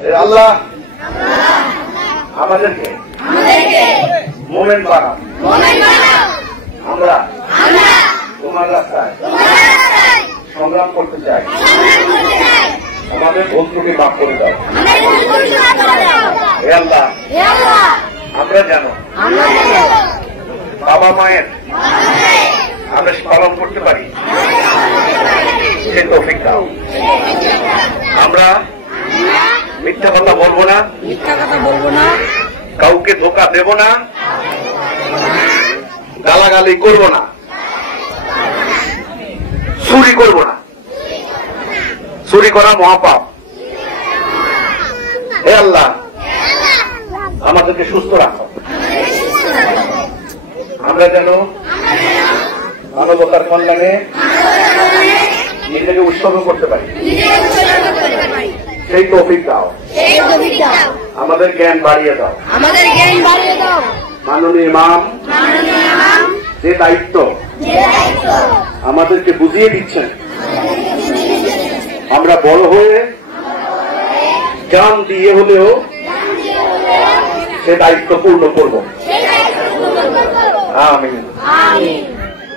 আল্লাহ আমাদেরকে মোমেন বানাও, আমরা তোমার রাস্তায় সংগ্রাম করতে চাই। আমাদের ভুল ত্রুটি মাফ করে দাও। হে আল্লাহ, আমরা যেন বাবা মায়ের আদেশ পালন করতে পারি, সে তৌফিক দাও। আমরা মিথ্যা কথা বলবো না, কাউকে ধোঁকা দেব না, গালাগালি করব না, চুরি করব না। চুরি করা মহাপাপ। হে আল্লাহ, আমাদেরকে সুস্থ রাখো। আমরা যেন মানবতার কল্যাণে নিজেকে উৎসর্গ করতে পারি, সেই তৌফিক দাও। আমাদের জ্ঞান বাড়িয়ে দাও। মাননীয় ইমাম যে দায়িত্ব আমাদেরকে বুঝিয়ে দিচ্ছেন, আমরা বড় হয়ে জান দিয়ে হলেও সে দায়িত্ব পূর্ণ করব। আমিন।